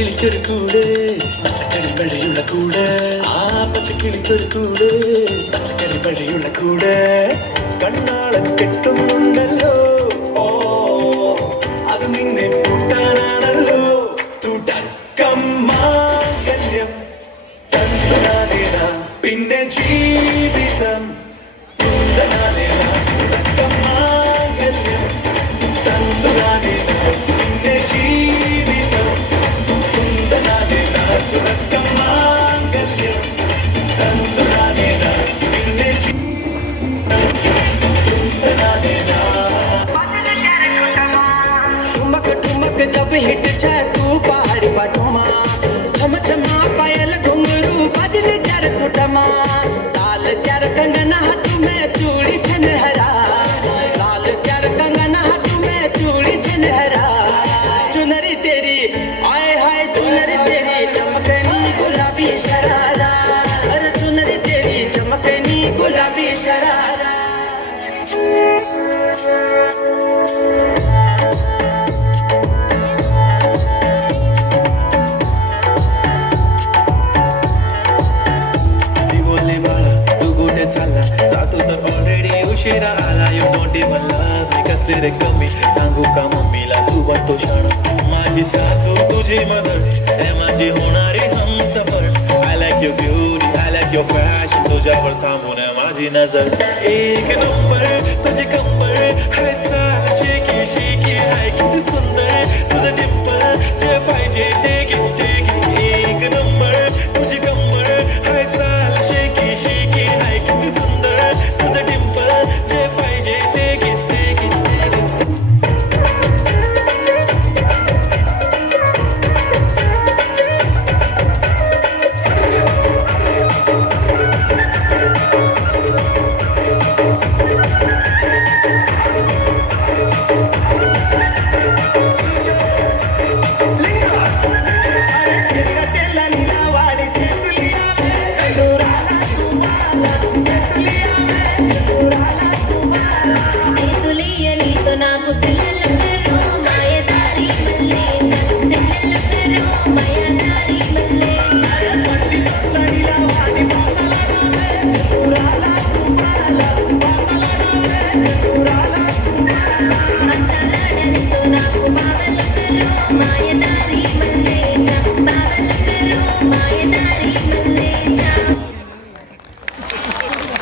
പച്ചക്കിളിക്കൊരു കൂട് പച്ചക്കറി പഴയുള്ള കൂട് ആ പച്ചക്കിളിക്കൊരു കൂട് പച്ചക്കറി പഴയുള്ള കൂട് കണ്ണാളം കെട്ടുന്നുണ്ടല്ലോ ഓ അത് നിന്നെ കൂട്ടാനാണല്ലോ തുടക്കം മാംഗല്യം തന്തനാനേന പിന്നെ ജീവിതം തുന്തനാനേന തുടക്കം മാംഗല്യം തന്തനാനേന പിന്നെ ജീവിതം തുന്തനാനേന തുടക്കം മാംഗല്യം തന്തനാനേന പിന്നെ തുന്തനാനേന ठुमक ठुमक जब हिट छे तू पहाड़ी पठमा छम छमा पायल घुंघरू बजन कर कुटमा लाल कर कंगना हाथ में चूड़ी छनहरा लाल कर कंगना हाथ में चूड़ी छनहरा चुनरी तेरी आए हाय चुनरी तेरी चमकनी गुलाबी शरारा अरे चुनरी तेरी चमकनी गुलाबी शरारा उशिरा आला you don't even love me कसले रे कमी सांगू का मम्मीला तू बनतो शाण माझी सासू तुझी मदर हे माझी होणारी Humsafar I like your beauty I like your fashion तुझ्यावर थांबून माझी नजर एक नंबर तुझी कंबर हाय चाल शेकी शेकी हाय किती सुंदर तुझं डिंपल जे पाहिजे ते घे एक नंबर तुझी कंबर हाय चाल शेकी शेकी हाय किती सुंदर तुझं डिंपल जे पाहिजे ते घे Liya